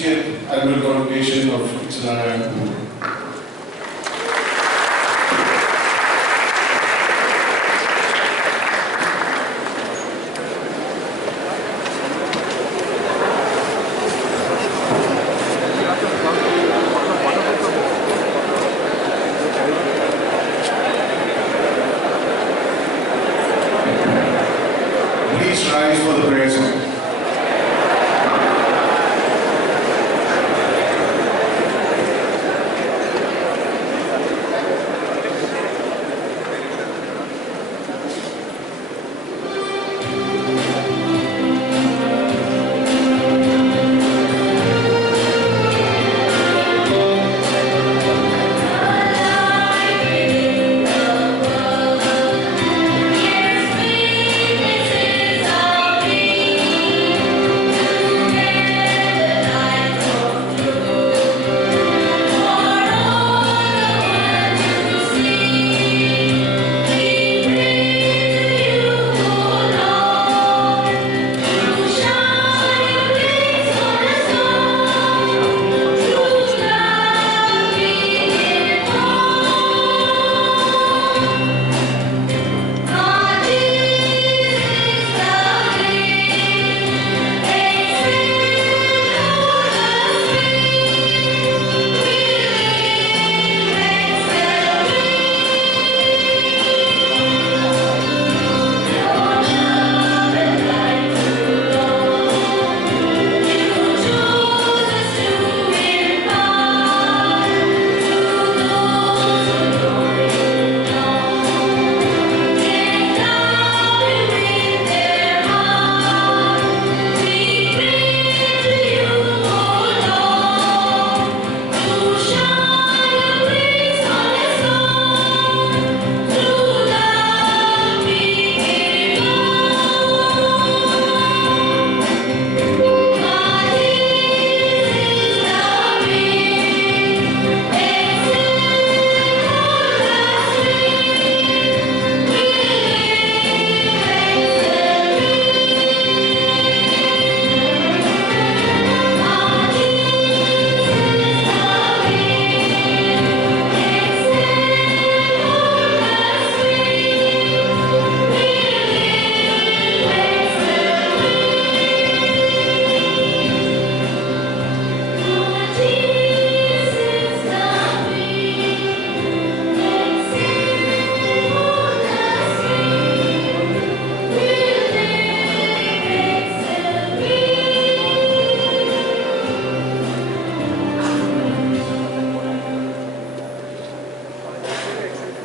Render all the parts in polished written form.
60th Annual Convocation of XLRI Jamshedpur. Please rise for the prayer song.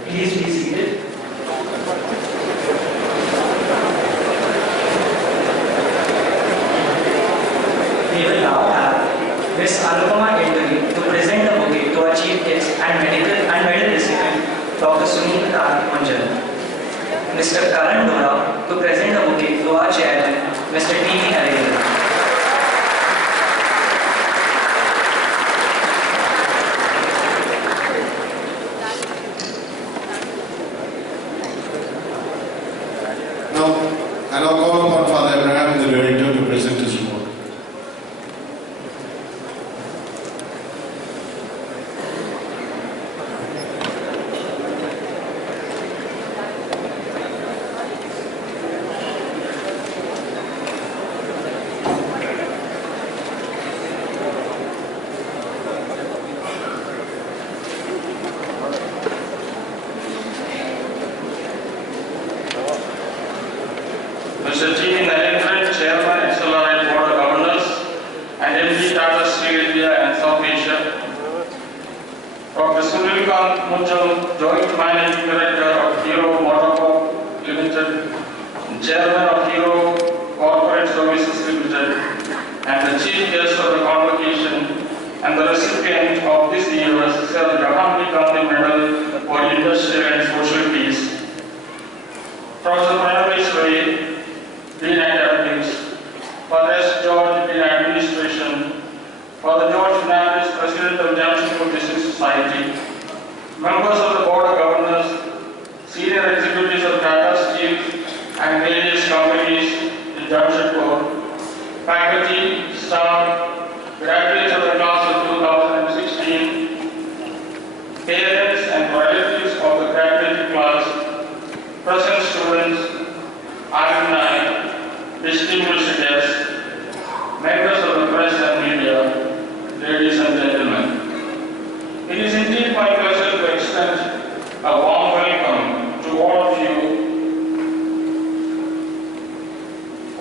Please be seated. We will now have Ms. Anupama Edwari to present the bouquet to our Chief Guest and medal recipient, Dr. Sunil Kant Munjal. Mr. Karan Dora to present the bouquet to our Chairman, Mr. T.V. Narendra. I now call upon Father Abraham, the Director, to present his report. Mr. T.V. Narendra, Chairman, XLRI Board of Governors, and MD Tata Steel India and South Asia. Dr. Sunil Kant Munjal, Joint Managing Director of Hero Motorcorp Limited, Chairman of Hero Corporate Services Limited, and the Chief Guest of the Convocation, and the recipient of this year's Sir Jehangir Ghandy Medal for Industrial and Social Peace. Professor Pranaveshwari, Dean Academics, Father S. George, Dean Administration, Father George Fernandez, President of Jamshedpur District Society, members of the Board of Governors, senior executives of Tata Steel and various companies in Jamshedpur, faculty, staff, graduates distinguished guests, members of the press and media, ladies and gentlemen. It is indeed my pleasure to extend a warm welcome to all of you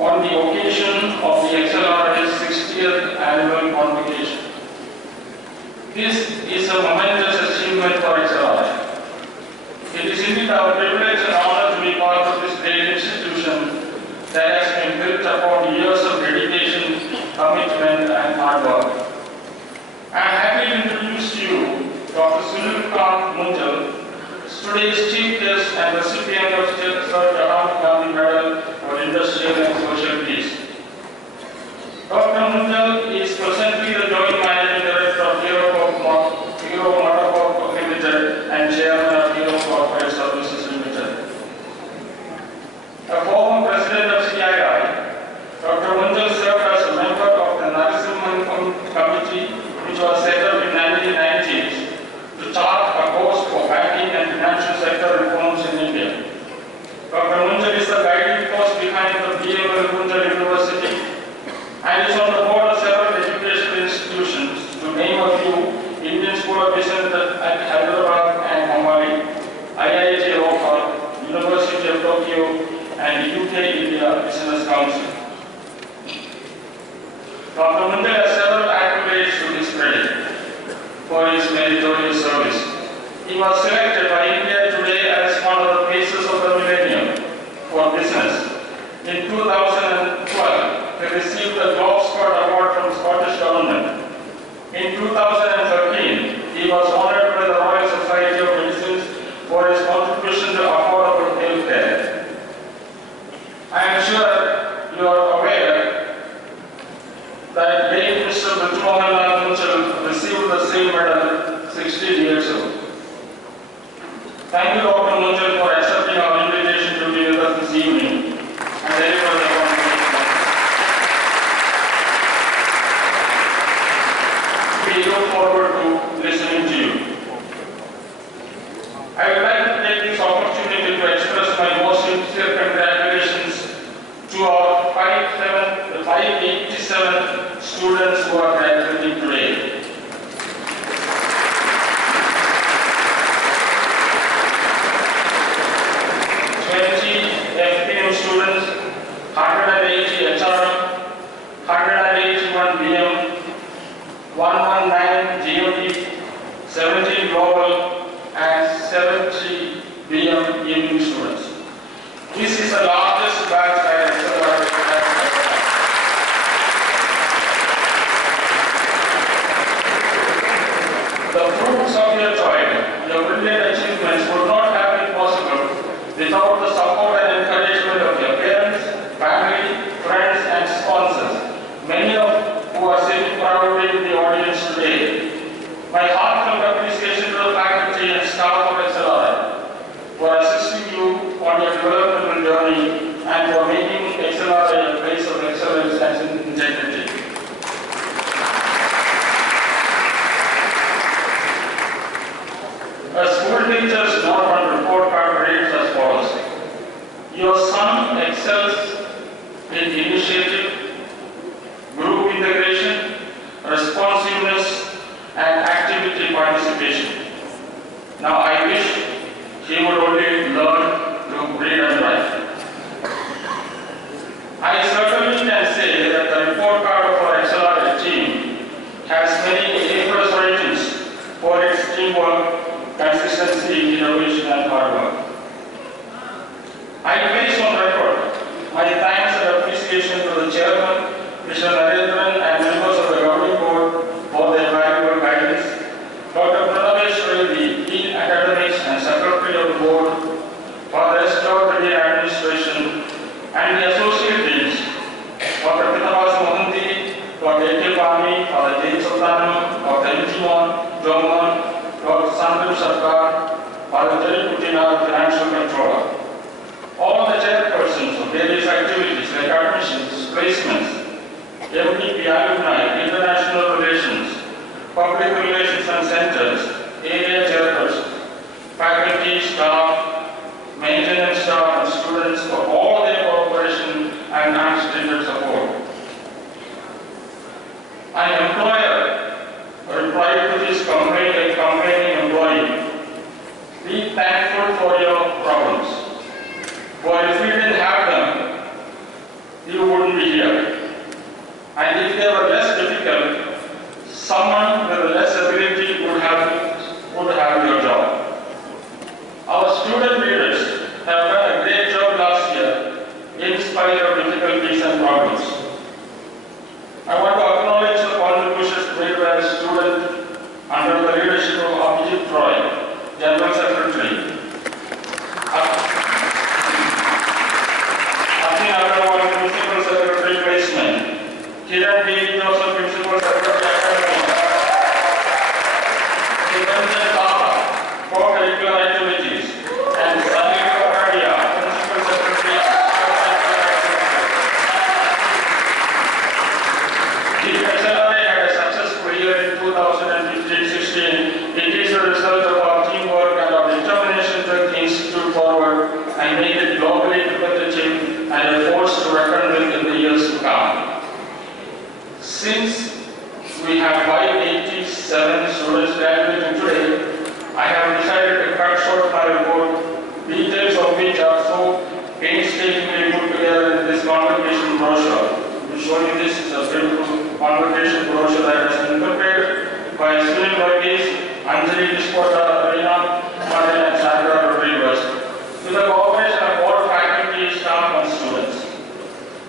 on the occasion of the XLRI's 60th Annual Convocation. This is a momentous achievement for XLRI. It is indeed our privilege and honor to be part of this great institution that has been built upon years of dedication, commitment, and hard work. I am happy to introduce to you Dr. Sunil Kant Munjal, today's chief guest and recipient of Sir Jehangir Ghandy Medal for Industrial and Social Peace. Dr. Munjal is presently the Joint Managing Director of Hero Motorcorp Limited and Chairman of Hero Corporate Services Limited. A former President of CII, Dr. Munjal served as a member of the Narasimhan Committee, which was set up in 1990s to chart a course for banking and financial sector reforms in India. Dr. Munjal is the guiding force behind the BML Munjal University and is on the board of several educational institutions, to name a few: Indian School of Business at Hyderabad and Mumbai, IIT Roha, University of Tokyo, and UK-India Business Council. Dr. Munjal has several accolades to his credit for his meritorious service. He was selected by India Today as one of the faces of the millennium for business. In 2012, he received the Globe Scott Award from the Scottish Government. In 2013, he was honored by the Royal Society of Medicine for his contribution to affordable health care. I am sure you are aware that late Mr. Sunil Munjal received the same medal 60 years ago. Thank you, Dr. Munjal, for accepting our invitation to be with us this evening and deliver the convocation. We look forward to listening to you. I would like to take this opportunity to express my most sincere congratulations to our 587 students who are graduating today. 20 FPM students, 180 HRM, 181 BM, 119 GOT, 17 Global, and 70 BM evening students. This is the largest batch by XLRI. The fruits of your toil, your brilliant achievements would not have been possible without the support and encouragement of your parents, family, friends, and sponsors, many of who are sitting proudly in the audience today. My heartfelt appreciation to the faculty and staff of XLRI for assisting you on your developmental journey and for making XLRI a place of excellence and integrity. A school teacher's note on report card reads as follows: your son excels in initiative, group integration, responsiveness, and activity participation. Now I wish he would only learn to read and write. I certainly can say that the report card of our XLRI team has many A+ ratings for its teamwork, consistency, innovation, and hard work. I place on record my thanks and appreciation to the chairman, Mr. Narendran, and members of the governing board for their valuable guidance, Dr. Pranavesh Reddy, Dean Academics and Secretary of the Board, Father Extraordinary Administration, and the Associate Deans, Dr. Pitavas Mohanty, Dr. A.K. Pami, Father James Sultanam, Dr. Injimon, Jomon, Dr. Sandhu Sarkar, Father Jerry Putina, Financial Controller. All the chairpersons of various activities like admissions, placements, MDP alumni, international relations, public relations and centers, area chairpersons, faculty, staff, maintenance staff, and students for all their cooperation and are so painstakingly put together in this convocation brochure. To show you this is a beautiful convocation brochure that has been prepared by Sunil Kant Munjal, and Sandra Rodriguez, with the cooperation of all faculty, staff and students.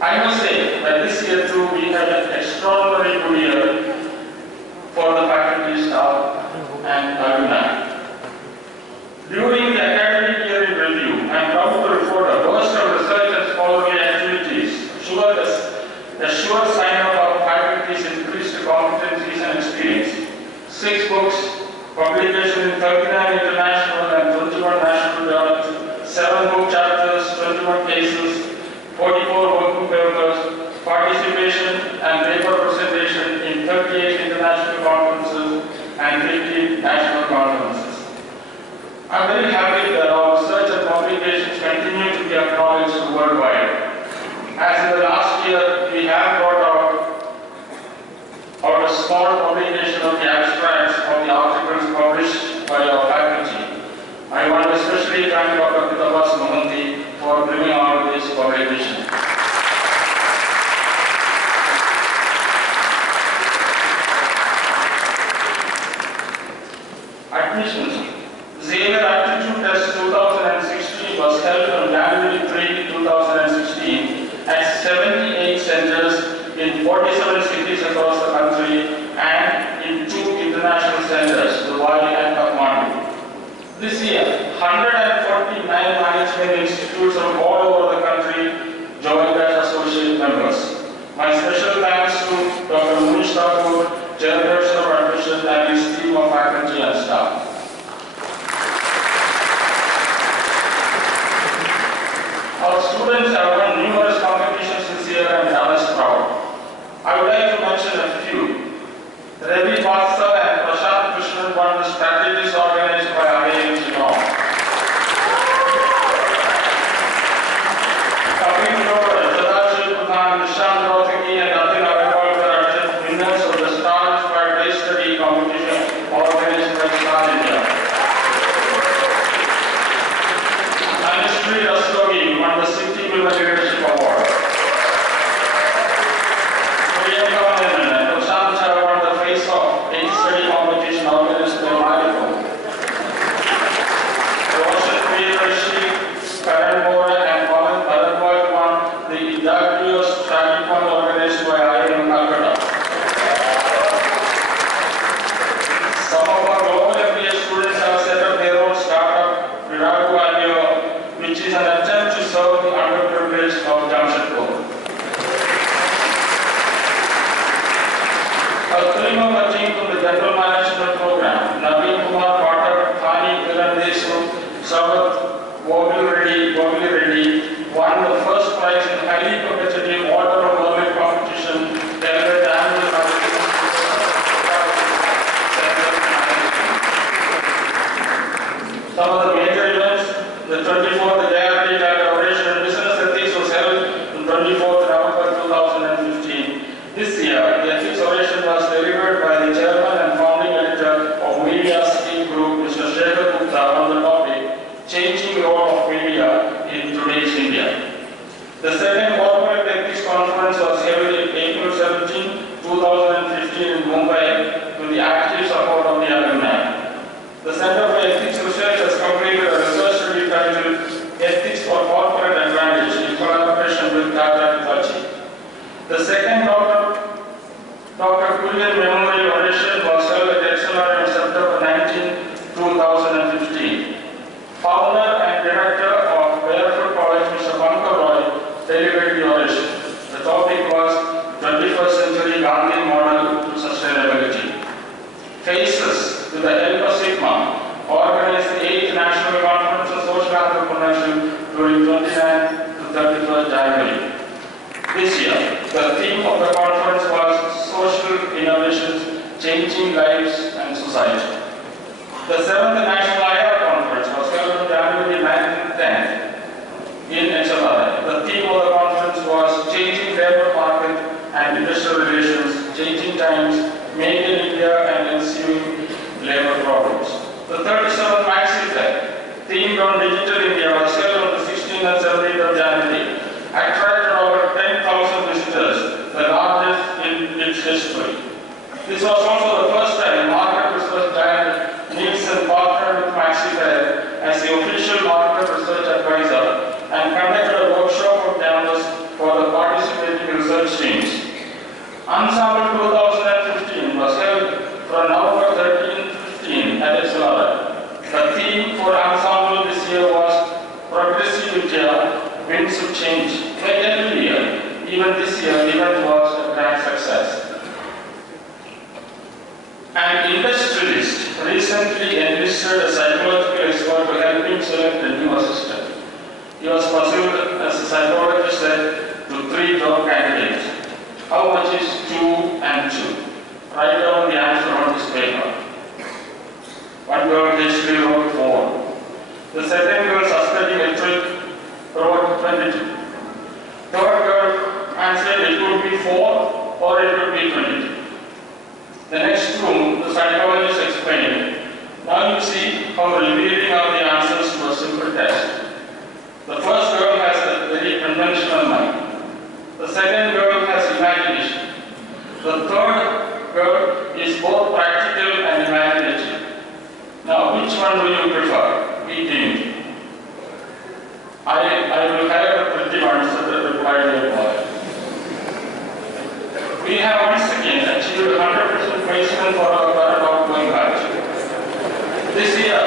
I must say that this year too we had an extraordinary good year for the faculty, staff and alumni. During the academic year in review, I am proud to report a burst of research and scholarly activities, a sure sign of our faculty's increased competencies and experience. 6 books, publication in 39 international and 21 national journals, 7 book chapters, 21 cases, 44 working papers, participation and paper presentation in 38 international conferences and 50 national conferences. I am very happy that our research and publications continue to be acknowledged worldwide. As in the last year, we have brought out a small publication of the abstracts of the articles published by our faculty. I want to especially thank Dr. Pitabas Mohanty for bringing out this publication. Admissions. Xavier Aptitude Test 2016 was held on January 3, 2016 at 78 centers in 47 cities across the country and in 2 international centers, Dubai and Kathmandu. This year, 149 management institutes from all over the country joined as associate members. My special thanks to Dr. Munish Thakur, Chairperson of Admission, and his team of faculty and staff. Our students have won numerous competitions this year and done us proud. I would like to mention a few. Ravi Vatsa and Prashant Krishnan won the strategies organized by IIM Shillong. Kapil Grover, Jadashil Pradhan, Nishant Rothaki and Atin Agarwalkar are winners of the Star-Inspired Case Study competition organized by Star India. Anushree Rastogi won the City Women Leadership Award. Study competition organized by Maripur. Roshan Priyadarshi, Karan Bora and Pawan Bharadwaj won the Idagrios Study Fund organized by IIM Calcutta. Some of our global MBA students have set up their own startup, Virago Alio, which is an attempt to serve the underprivileged of Jamshedpur. A 3-member team from the General Management Program, Naveen Kumar Pathak, Thani Kirandesu, Savat Vogil Reddy, won the first prize in highly competitive Order of Merit competition held at the Annual Convocation. Some of the major events, the 24th JRD Collaboration and Business Ethics was held on 24th November 2015. This year, the ethics oration was delivered by the chairman and founding editor of Media Scheme Group, Mr. Shekhar Gupta, on the topic, Changing Role of Media in Today's India. The second Corporate Ethics Conference was held in April 17, 2015 in Mumbai with the active support of the alumni. The Center for Ethics Research has completed a research study titled Ethics for Corporate Advantage in collaboration with Tata Hitachi. The second Dr. Kullian Memorial Oration was held at XLRI on September 19, 2015. Founder and Director of Barefoot College, Mr. Pankaj Roy, delivered the oration. The topic was 21st Century Gandhi Model to Sustainability. FACES, with the help of Sigma, organized the 8th National Conference on Social Entrepreneurship during 29 to 31st January. This year, the theme of the conference was Social Innovations, Changing Lives and Society. The 7th National IR Conference was held on January 9th and 10th in XLRI. The theme of the conference was Changing Labor Market and Industrial Relations, Changing Times, Made in India and Ensuing Labor Problems. The 37th Maxi Fair, themed on Digital India, was held on the 16th This was also the first time market research giant Nielsen partnered with MaxiFair as the official market research advisor and conducted a workshop on campus for the participating research teams. Ensemble 2015 was held from November 13-15 at XLRI. The theme for Ensemble this year was Progressive India, Winds of Change. Like every year, even this year, the event was a grand success. An industrialist recently enlisted a psychological expert to help him select a new assistant. He was puzzled, as the psychologist said, to 3 job candidates. How much is 2 and 2? Write down the answer on this paper. One girl hastily wrote 4. The second girl, suspecting a trick, wrote 22. Third girl answered it could be 4 or it could be 22. The next room, the psychologist explained, now you see how revealing are the answers to a simple test. The first girl has a very conventional mind. The second girl has imagination. The third girl is both practical and imaginative. Now, which one do you prefer? We deemed. I will hire a pretty answer, replied the boy. We have once again achieved 100% placement for our current outgoing batch. This year,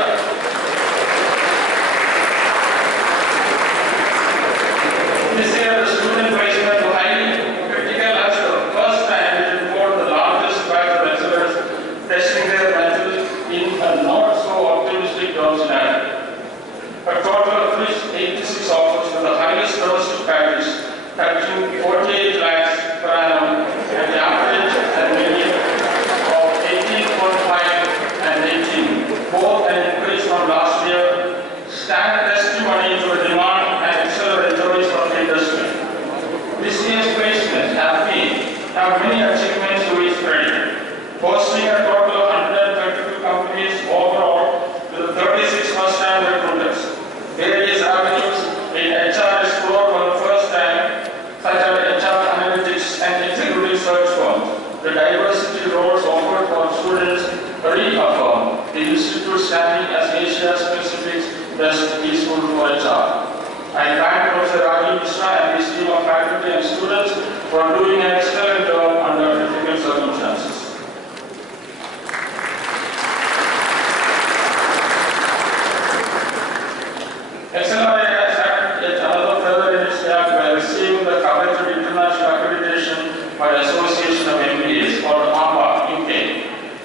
the student placement was highly critical as the first time it involved the largest batch of excellers testing their methods in a not so optimistic term scenario. A total of 86 offers with the highest domestic package, touching 48 lakhs per annum, and the average and median of 18.5 and 18, both an increase from last year, stand testimony to the demand and excellent enjoys from the industry. This year's placements have many achievements to its credit, hosting a total of 132 companies overall with 36 first-time recruiters. Various avenues in HR explored for the first time, such as HR analytics and executive search firms. The diversity roles offered for students reaffirm the institute standing as Asia's Pacific's best school for HR. I thank Professor Rajiv Mishra and his team of faculty and students for doing an excellent job under difficult circumstances. XLRI has had yet another feather in its cap by receiving the coveted international accreditation by the Association of MBAs called AMBA UK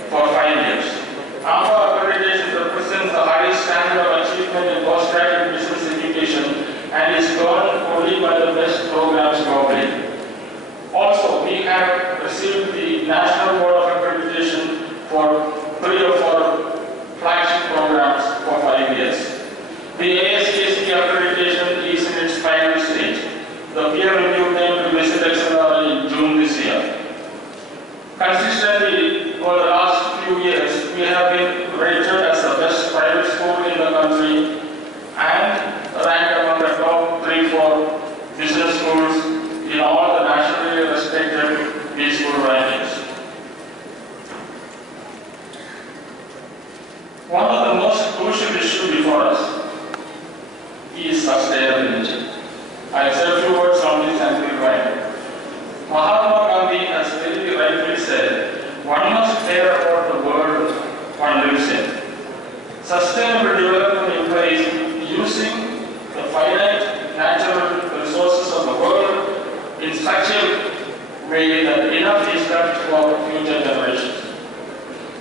for 5 years. AMBA accreditation represents the highest standard of achievement in postgraduate business education and is governed only by the best programs globally. Also, we have received the National Board of Accreditation for 3 or 4 flagship programs for 5 years. The ASCSP accreditation is in its final stage. The peer review came to visit XLRI in June this year. Consistently, over the last few years, we have been rated as the best private school in the country and ranked among the top 3-4 business schools in all the nationally respected B-school rankings. One of the most crucial issues before us is sustainability. I will say a few words on this and will write. Mahatma Gandhi has very rightly said, one must care about the world one lives in. Sustainable development implies using the finite natural resources of the world in such a way that enough is left for future generations.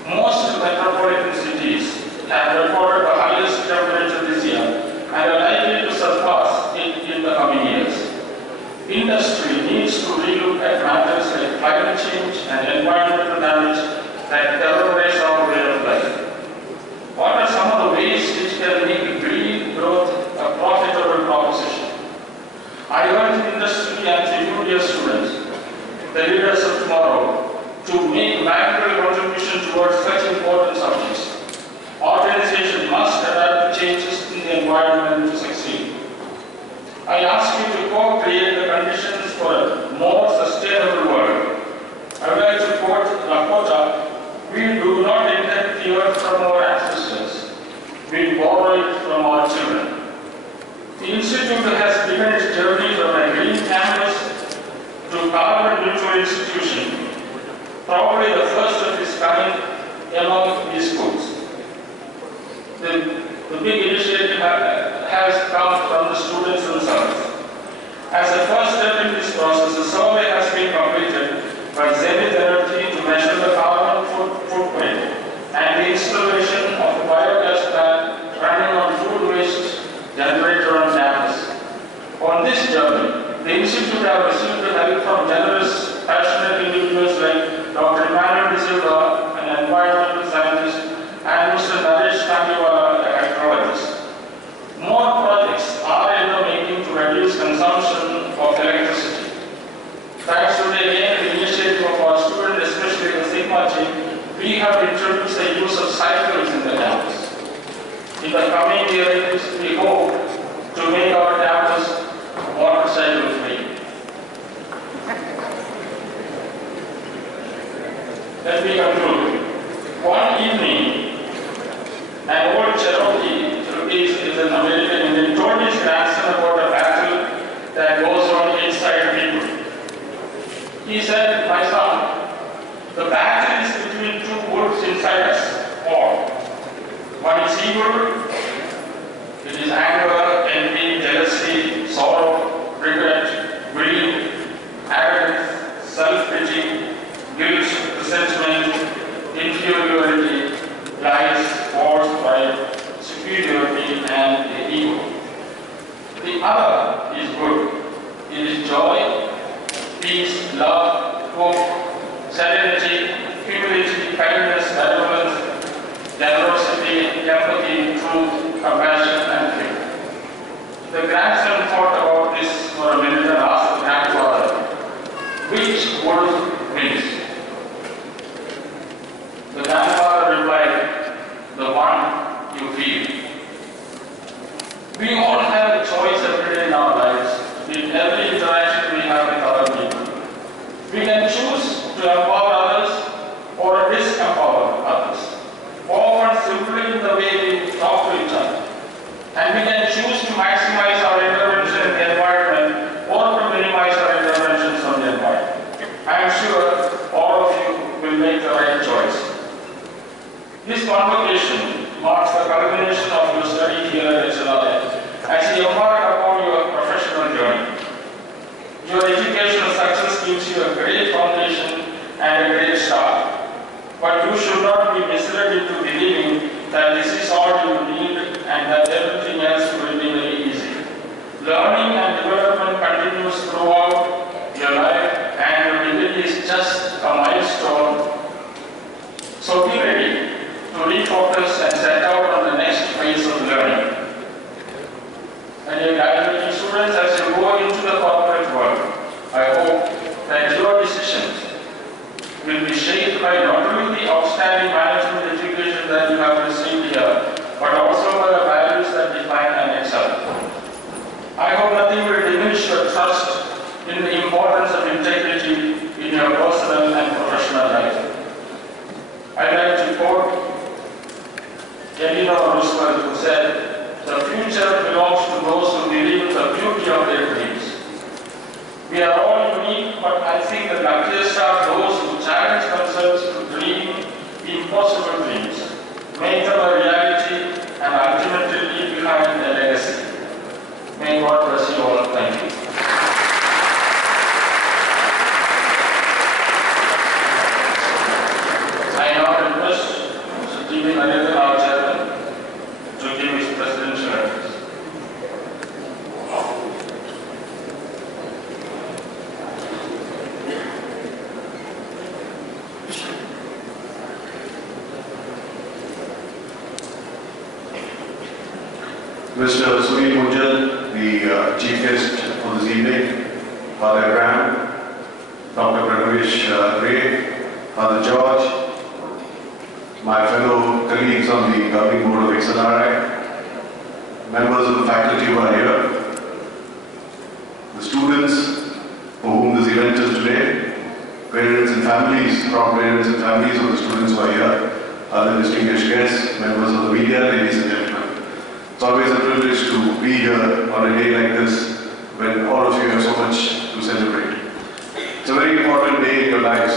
Most metropolitan cities have recorded the highest temperature this year and are likely to surpass it in the coming years. Industry needs to relook at matters like climate change and environmental damage that terrorize our way of life. What are some of the ways which can make green growth a profitable proposition? I urge industry and you, dear students, the leaders of tomorrow, to make valuable contribution towards such important subjects. Organization must adapt to changes in the environment to succeed. I ask you to co-create the conditions for a more sustainable world. I would like to quote Lakota preserved from our ancestors. We borrow it from our children. The Institute has begun its journey from a green campus to carbon neutral institution, probably the first of its kind among these schools. The big initiative has come from the students themselves. As a first step in this process, a survey has been completed by Zenith Energy to measure the carbon footprint and the installation of a biogas plant running on food waste generator on campus. On this journey, the Institute has received help from generous, passionate individuals like Dr. Emmanuel De Silva, an environmental scientist, and Mr. Naresh Kandiwala, a hydrologist. More projects are in the making to reduce consumption of electricity. Thanks to the initiative of our students, especially the Sigma team, we have introduced the use of cycles in the campus. In the coming years, we hope to make our campus motorcycle free. Let me conclude. One evening, an old Cherokee is an American Indian, told his grandson about a battle that goes on inside people. He said, "My son, the battle is between two wolves inside us, all. One is evil, it is anger, envy, jealousy, sorrow, regret, greed, arrogance, self-pity, guilt, resentment, inferiority, lies, false pride, superiority, and the ego. The other is good. It is joy, peace, love, hope, serenity, humility, kindness, benevolence, generosity, empathy, truth, compassion, and faith." The grandson thought about this for a minute and asked the grandfather, "Which wolf wins?" The grandfather replied, "The one you feel." We all have a choice every day in our lives, in every interaction we have with other people. We can choose to empower others or disempower others, often simply in the way we talk to each other. And we can choose to maximize our intervention in the environment or to minimize our interventions from the environment. I am sure all of you will make the right choice. This convocation marks the culmination of your study here at XLRI as you embark upon your professional journey. Your educational success gives you a great foundation and a great start. But you should not be misled into believing that this is all you need and that everything else will be very easy. Learning and development continues throughout your life, and your degree is just a milestone. So be ready to refocus and set out on the next phase of learning. And your graduating students, as you go into the corporate world, I hope that your decisions will be shaped by not only the outstanding management education that you have received here, but also by the values that define and excel. I hope nothing will diminish your trust in the importance of integrity in your personal and professional life. I'd like to quote Eleanor Roosevelt, who said, "The future belongs to those who believe in the beauty of their dreams." We are all unique, but I think the luckiest are those who challenge themselves to dream impossible dreams, make them a reality, and ultimately leave behind a legacy. May God bless you all. Thank you. I now request Mr. T.V. Narendran, our chairman, to give his presidential address. Mr. Sunil Munjal, the chief guest for this evening, Father Abraham, Dr. Ray, Father George, my fellow colleagues on the governing board of XLRI, members of the faculty who are here, the students for whom this event is today, parents and families, proud parents and families of the students who are here, other distinguished guests, members of the media, ladies and gentlemen. It's always a privilege to be here on a day like this when all of you have so much to celebrate. It's a very important day in your lives,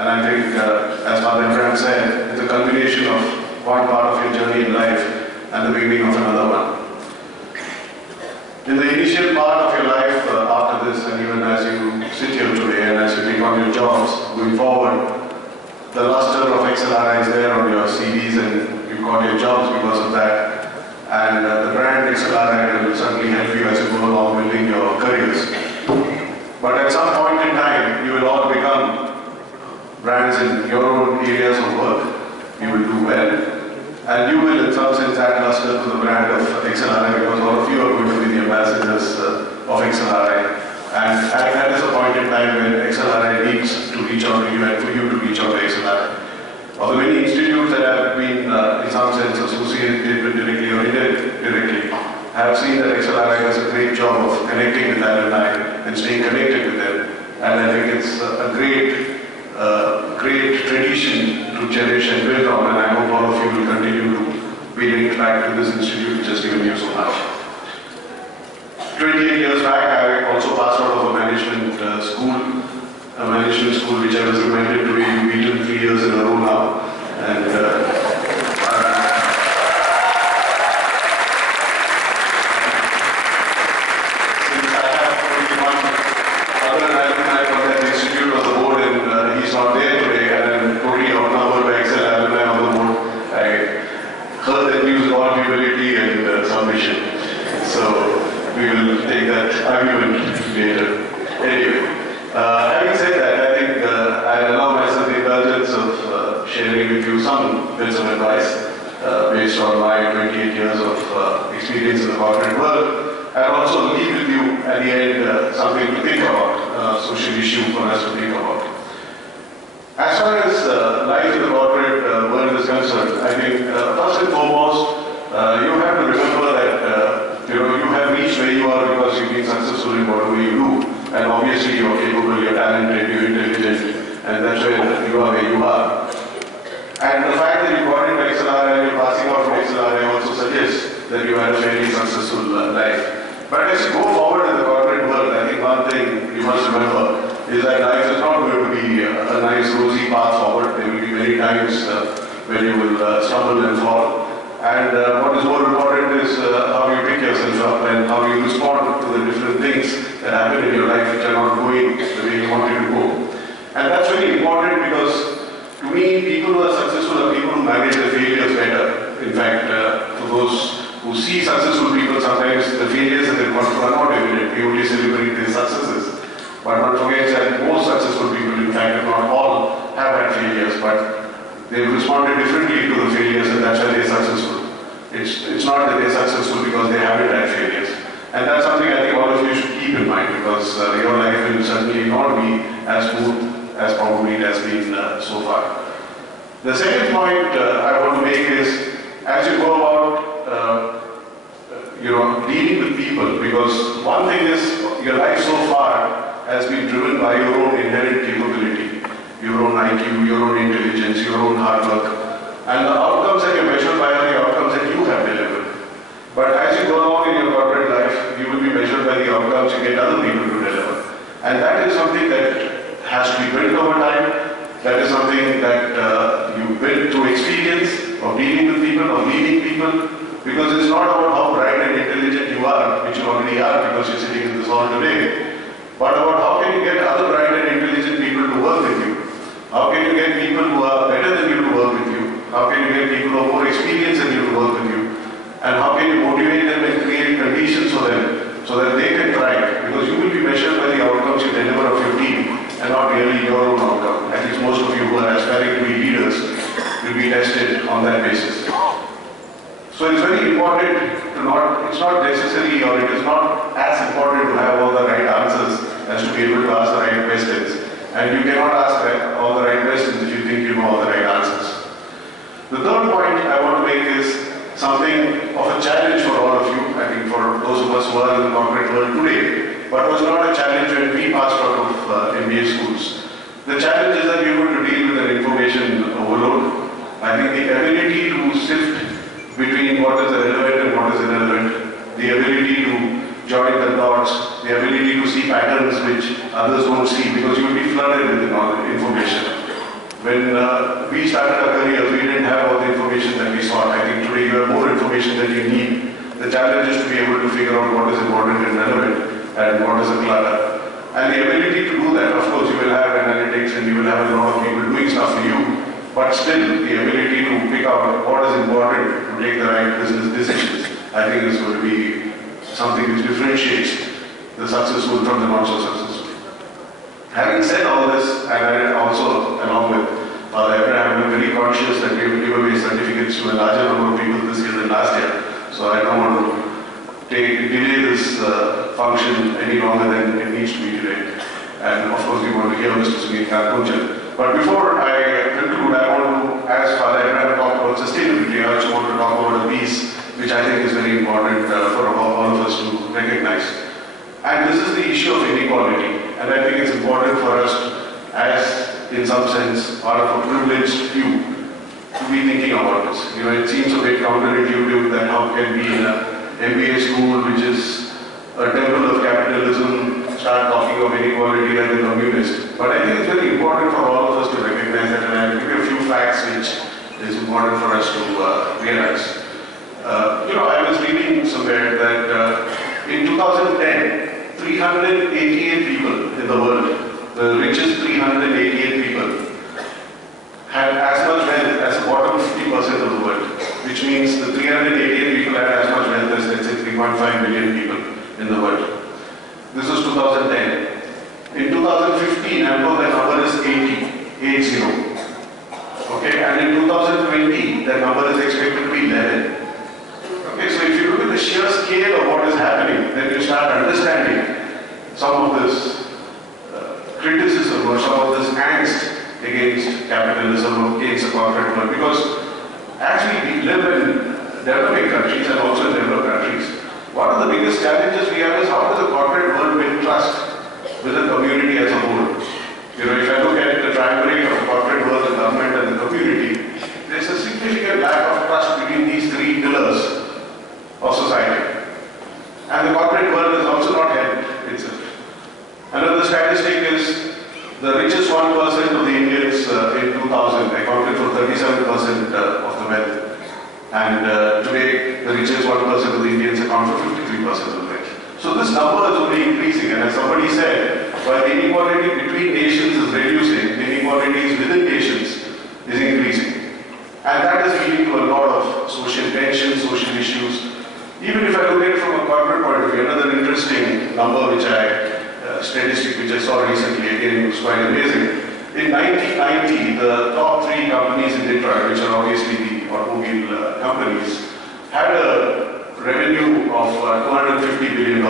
and I think, as Father Abraham said, it's a culmination of one part of your journey in life and the beginning of another one. In the initial part of your life after this, and even as you sit here today and as you take on your jobs going forward, the luster of XLRI is there on your CVs and you've got your jobs because of that. And the brand XLRI will certainly help you as you go along building your careers. But at some point in time, you will all become brands in your own areas of work. You will do well. And you will, in some sense, add luster to the brand of XLRI because all of you are going to be the ambassadors of XLRI. And that is a point in time when XLRI needs to reach out to you and for you to reach out to XLRI. Of the many institutes that have been, in some sense, associated with directly or indirectly, I have seen that XLRI does a great job of connecting with alumni and staying connected with them. And I think it's a great tradition to cherish and build on, and I hope all of you will continue to be linked back to this institute which has given you so much. 28 years back, I also passed out of a management school which I was recommended to be beaten 3 years in a row now. And since I have only one other alumni from that institute on the board and he's not there today, and I'm totally outnumbered by XL alumni on the board, I heard that news with all humility and submission. So we will take that argument later. Anyway, having said that, I think I allow myself the indulgence of sharing with you some bits of advice based on my 28 years of experience in the corporate world, and also leave with you at the end something to think about, social issue for us to think about. As far as life in the corporate world is concerned, I think first and foremost, you have to remember that you have reached where you are because you've been successful in whatever you do, and obviously you're capable, you're talented, you're intelligent, and that's where you are. And the fact that you got into XLRI and you're passing out from XLRI also suggests that you had a fairly successful life. But as you go forward in the corporate world, I think one thing you must remember is that life is not going to be a nice rosy path forward. There will be many times when you will stumble and fall. And what is more important is how you pick yourself up and how you respond to the different things that happen in your life which are not going the way you wanted to go. And that's very important because, to me, people who are successful are people who manage their failures better. In fact, for those who see successful people, sometimes the failures that they've gone through are not evident. We only celebrate their successes. But one forgets that most successful people, in fact, if not all, have had failures, but they've responded differently to the failures, and that's why they're successful. It's not that they're successful because they haven't had failures. And that's something I think all of you should keep in mind, because your life will certainly not be as smooth as probably it has been so far. The second point I want to make is, as you go about dealing with people, because one thing is your life so far has been driven by your own inherent capability, your own IQ, your own intelligence, your own hard work, and the outcomes that you're measured by are the outcomes that you have delivered. But as you go along in your corporate life, you will be measured by the outcomes you get other people to deliver. And that is something that has to be built over time. That is something that you build through experience of dealing with people, of leading people, because it's not about how bright and intelligent you are, which you already are because you're sitting in this hall today, but about how can you get other bright and intelligent people to work with you. How can you get people who are better than you to work with you? How can you get people who are more experienced than you to work with you? And how can you motivate them and create conditions for them so that they can thrive? Because you will be measured by the outcomes you deliver of your team and not really your own outcome. At least most of you who are aspiring to be leaders will be tested on that basis. So it's very important to it's not necessary, or it is not as important to have all the right answers as to be able to ask the right questions. And you cannot ask all the right questions if you think you know all the right answers. The third point I want to make is something of a challenge for all of you, I think for those of us who are in the corporate world today, but was not a challenge when we passed out of MBA schools. The challenge is that you're going to deal with an information overload. I think the ability to sift between what is relevant and what is irrelevant, the ability to join the dots, the ability to see patterns which others don't see, because you will be flooded with information. When we started our careers, we didn't have all the information that we sought. I think today you have more information than you need. The challenge is to be able to figure out what is important and relevant and what is a clutter. And the ability to do that, of course, you will have analytics and you will have a lot of people doing stuff for you, but still the ability to pick out what is important to take the right business decisions, I think is going to be something which differentiates the successful from the not so successful. Having said all this, and I also, along with Father Abraham, I'm very conscious that we will give away certificates to a larger number of people this year than last year, so I don't want to delay this function any longer than it needs to be delayed. And of course, we want to hear Mr. Sunil Kant Munjal. But before I conclude, I want to, as Father Abraham talked about sustainability, I also want to talk about a piece which I think is very important for all of us to recognize. And this is the issue of inequality. And I think it's important for us, as in some sense, part of a privileged few, to be thinking about this. You know, it seems a bit counterintuitive that how can we in an MBA school, which is a temple of capitalism, start talking of inequality as a communist. But I think it's very important for all of us to recognize that, and I'll give you a few facts which is important for us to realize. I was reading somewhere that in 2010, 388 people in the world, the richest 388 people, had as much wealth as the bottom 50% of the world, which means the 388 people had as much wealth as, let's say, 3.5 billion people in the world. This was 2010. In 2015, I know the number is 80. Okay, and in 2020, the number is expected to be 11. Okay, so if you look at the sheer scale of what is happening, then you start understanding some of this criticism or some of this angst against capitalism or against the corporate world. Because as we live in developing countries and also in developed countries, one of the biggest challenges we have is how does the corporate world build trust with the community as a whole. You know, if I look at the triumvirate of the corporate world, the government and the community, there's a significant lack of trust between these three pillars of society. And the corporate world has also not helped itself. Another statistic is the richest 1% of the Indians in 2000 accounted for 37% of the wealth. And today, the richest 1% of the Indians account for 53% of the wealth. So this number is only increasing. And as somebody said, while the inequality between nations is reducing, the inequalities within nations is increasing. And that is leading to a lot of social tension, social issues. Even if I look at it from a corporate point of view, another interesting number statistic which I saw recently, again, was quite amazing. In 1990, the top 3 companies in Detroit, which are obviously the automobile companies, had a revenue of $250 billion,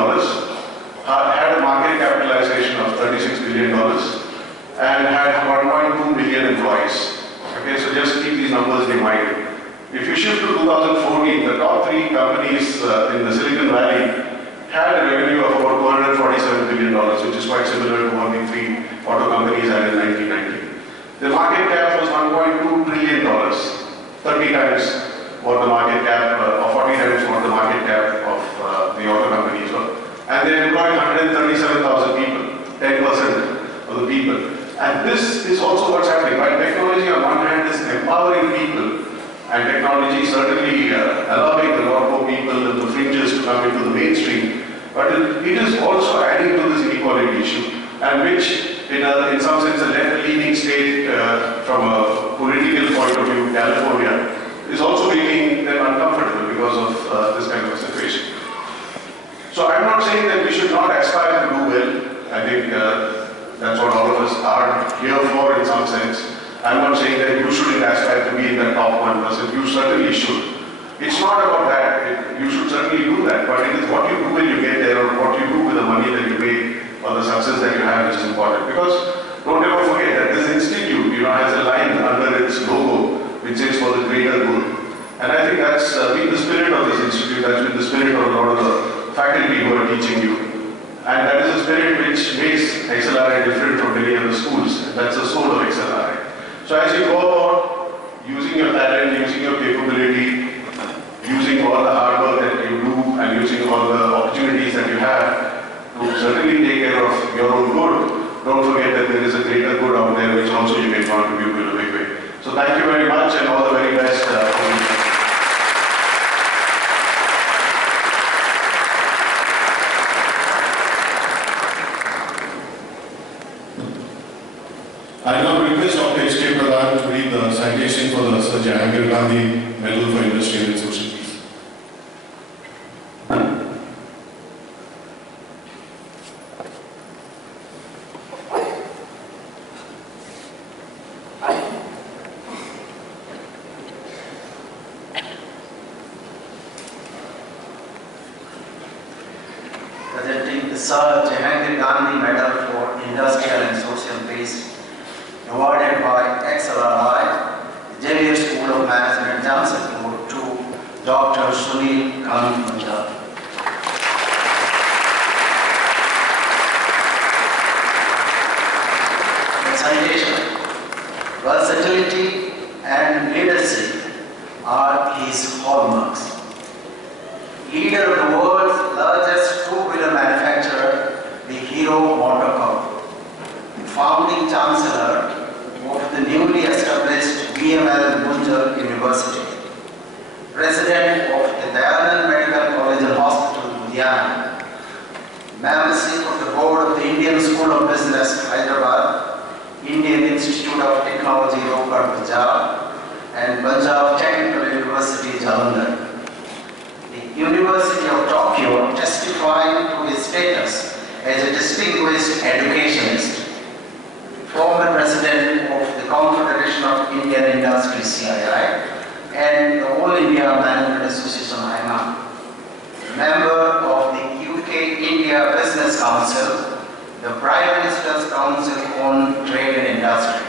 had a market capitalization of $36 billion, and had 1.2 million employees. Okay, so just keep these numbers in mind. If you shift to 2014, the top 3 companies in the Silicon Valley had a revenue of about $247 billion, which is quite similar to what the 3 auto companies had in 1990. The market cap was $1.2 trillion, 30 times what the market cap, or 40 times what the market cap of the auto companies were. And they employed 137,000 people, 10% of the people. And this is also what's happening. While technology on one hand is empowering people, and technology certainly allowing a lot more people in the fringes to come into the mainstream, but it is also adding to this inequality issue, and which in some sense a left-leaning state from a political point of view, California, is also making them uncomfortable because of this kind of situation. So I'm not saying that we should not aspire to do well. I think that's what all of us are here for in some sense. I'm not saying that you shouldn't aspire to be in the top 1%. You certainly should. It's not about that. You should certainly do that. But it is what you do when you get there, or what you do with the money that you make, or the success that you have, which is important. Because don't ever forget that this institute, has a line under its logo which says for the greater good. And I think that's been the spirit of this institute. That's been the spirit of a lot of the faculty who are teaching you. And that is a spirit which makes XLRI different from many other schools. That's the soul of XLRI. So as you go about using your talent, using your capability, using all the hard work that you do and using all the opportunities that you have to certainly take care of your own good. Don't forget that there is a greater good out there which also you can contribute in a big way. So thank you very much and all the very best. I now request Dr. H.K. Pradhan to read the citation for the Sir Jehangir Gandhi Medal for Industrial and Social Peace. Presenting the Sir Jehangir Gandhi Medal for Industrial and Social Peace, awarded by XLRI, Jamshedpur School of Management, Jamshedpur, to Dr. Sunil Kant Munjal. The citation: versatility and leadership are his hallmarks. Leader of the world's largest two-wheeler manufacturer, the Hero Motor Company. Founding Chancellor of the newly established BML Munjal University. President of the Annual Medical College and Hospital, Ludhiana. Membership of the Board of the Indian School of Business, Hyderabad. Indian Institute of Technology, Rohtak, Punjab. And Punjab Technical University, Jalandhar. The University of Tokyo testifying to his status as a distinguished educationist. Former President of the Confederation of Indian Industry, CII, and the All India Management Association, IMA. Member of the UK-India Business Council, the Prime Minister's Council on Trade and Industry.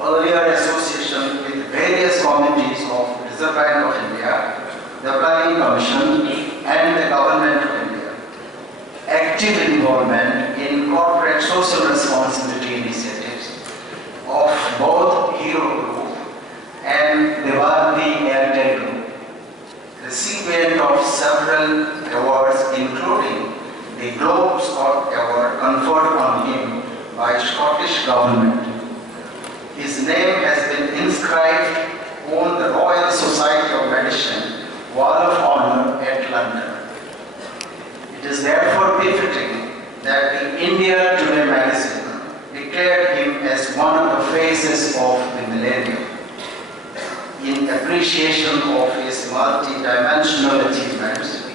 Earlier association with various committees of Reserve Bank of India, the Planning Commission, and the Government of India. Active involvement in corporate social responsibility initiatives of both Hero Group and the Bharti Airtel Group. Recipient of several awards, including the Globe Scott Award conferred on him by Scottish Government. His name has been inscribed on the Royal Society of Medicine Wall of Honor at London. It is therefore befitting that the India Today magazine declared him as one of the faces of the millennium. In appreciation of his multi-dimensional achievements,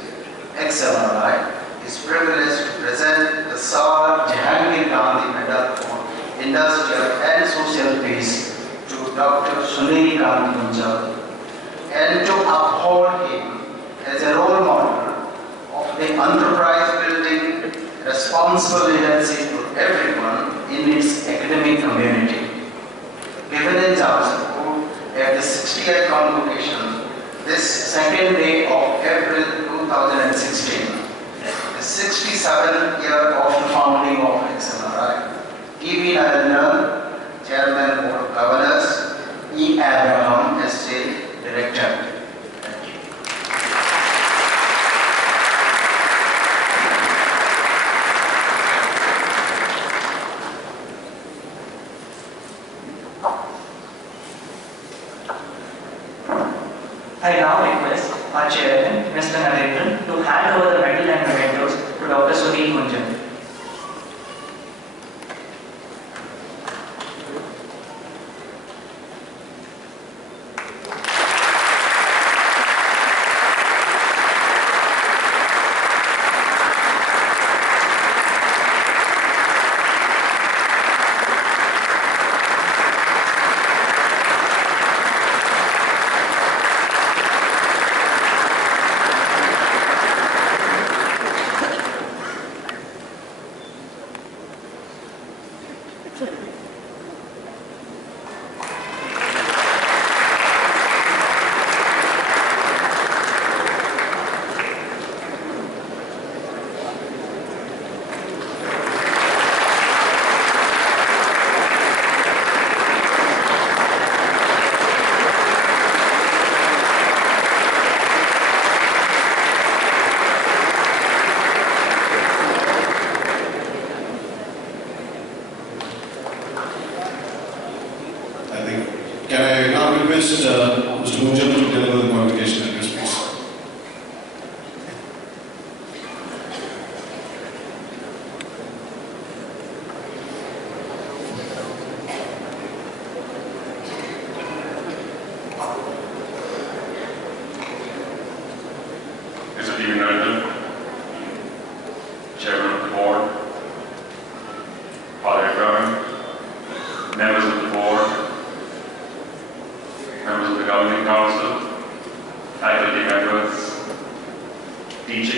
XLRI is privileged to present the Sir Jehangir Gandhi Medal for Industrial and Social Peace to Dr. Sunil Kant Munjal and to uphold him as a role model of the enterprise building responsible leadership to everyone in its academic community. Given in Jamshedpur at the 60th Convocation, this second day of April 2016, the 67th year of the founding of XLRI, E.V. Narendran, Chairman Board of Governors, E. Abraham, S.A. Director. Thank you. I now request our chairman, Mr. Narendran, to hand over the medal and mementos to Dr. Sunil Munjal. request Mr. Munjal to deliver the convocation address, please. Is it even